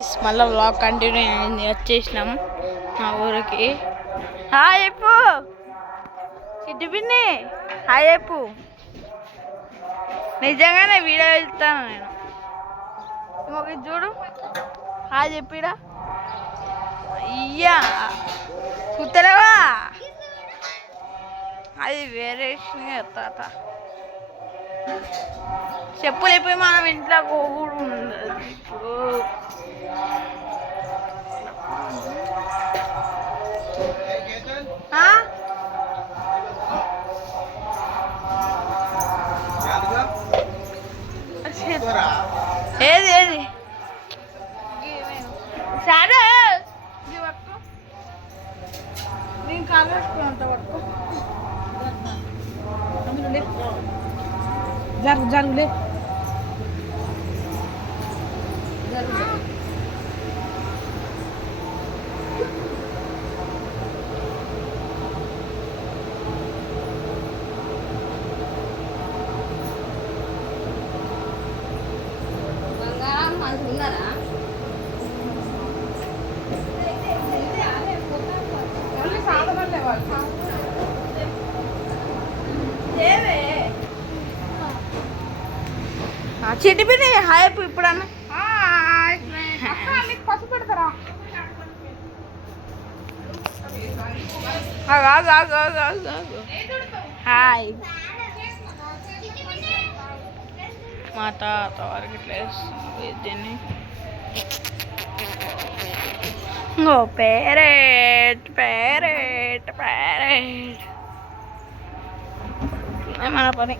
మళ్ళీ vlog continue అయింది. వచ్చేసినాం మా ఊరికి. హాయ్ చెప్పు చిట్టి పిన్ని, హాయ్ చెప్పు. నిజంగానే వీడియో ఇస్తాను నేను. ఇంకొక చూడు, హాయ్ చెప్పిడా. అయ్యా కుత్తలేవా, అది వేరే తాత. చెప్పులు అయిపోయి మనం ఇంట్లో కూడా ఉండదు ఇప్పుడు. ఏది ఏది సరే పట్టుకో, నేను కాలు వేసుకున్నంత పట్టుకో. జరుగు జరుగులే చిట్టి పిన్ని హాయ్ ఇప్పుడన్నా పసు పెడతారా. హాయ్ మా తాత వారికి ఇట్లా వేస్తుంది. ఓ పేరెట్ పేరెట్ పేరెట్ మన పని.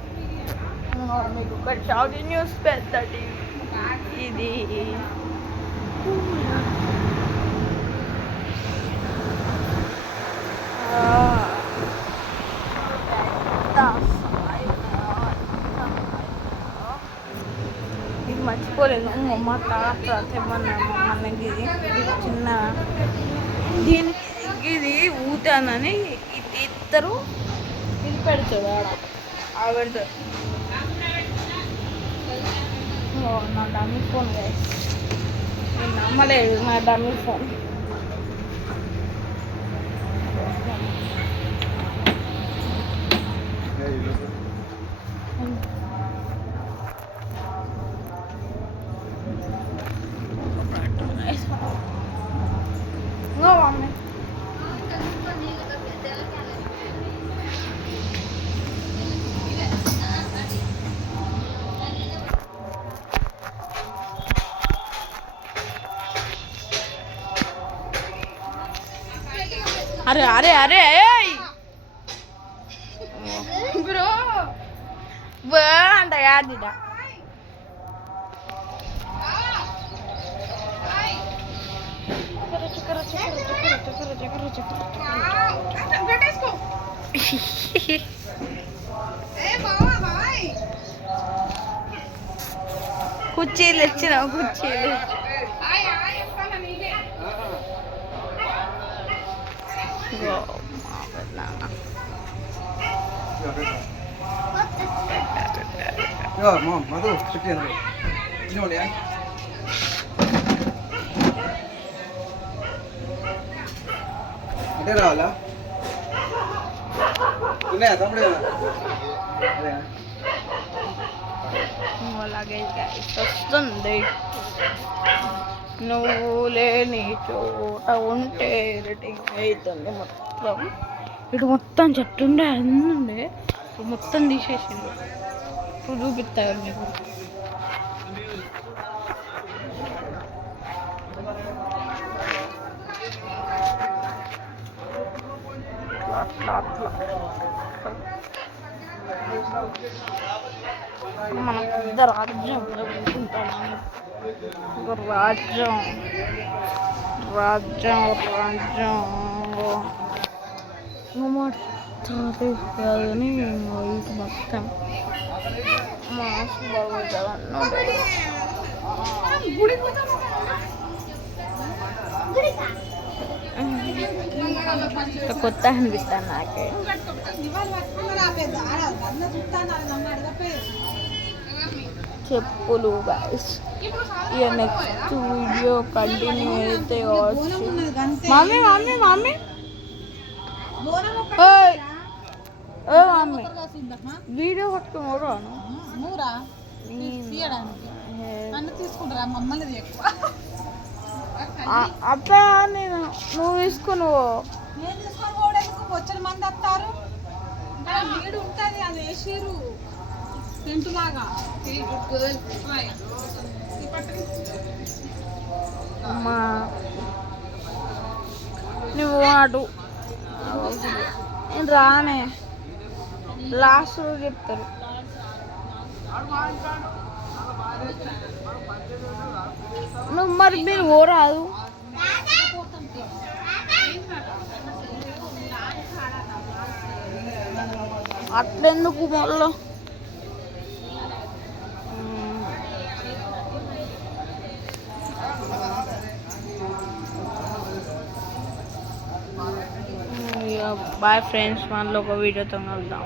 మీకు ఒక షార్ట్ న్యూస్ పెద్దది ఇది. ఇది మర్చిపోలేదు. మా తాత మనకి చిన్న దీనికి ఇది ఊతానని ఇది ఇద్దరు ఇది పెడతాడు ఆడ పెడతాడు. నా డమ్మీ ఫోన్ నేను నమ్మలేదు, నా డమ్మీ ఫోన్. అరే అరే అరే బ్రో అంట యాదిట. కుర్చీలు ఇచ్చినావు, కుర్చీలు. అంటే రావాలా అలాగే వస్తుంది. నువ్వు లేని చోట ఉంటే రేటింగ్ అవుతుంది. మొత్తం ఇటు మొత్తం చెట్టు ఉండే అన్నుండే ఇప్పుడు మొత్తం తీసేసిండు. ఇప్పుడు చూపిస్తారు మీకు. మనం పెద్ద రాజ్యం అనుకుంటాము. రాజ్యం రాజ్యం రాజ్యం కాదని ఇది మొత్తం మాస్ కొత్త అనిపిస్తాను నాకే. చెప్పులు గాయస్. ఇక నెక్స్ట్ వీడియో కంటిన్యూ అయితే కావచ్చు. మమ్మీ మమ్మీ మమ్మీ ఓయ్ ఓ మమ్మీ వీడియో పట్టుకుని రాను తీసుకుంటారా మమ్మల్ని ఎక్కువ అత్త నేను నువ్వు తీసుకుని నేను తీసుకొని పోవడానికి వచ్చిన మంది వస్తారు నీడు ఉంటుంది అది వేసిరు టెంట్ లాగా అమ్మా నువ్వు అటు నేను రానే లాస్ట్ రోజు చెప్తారు. నువ్వు మరి మీరు ఓరాదు అట్లెందుకు మళ్ళీ బాయ్ ఫ్రెండ్స్, మనలో ఒక వీడియోతో కలుద్దాం.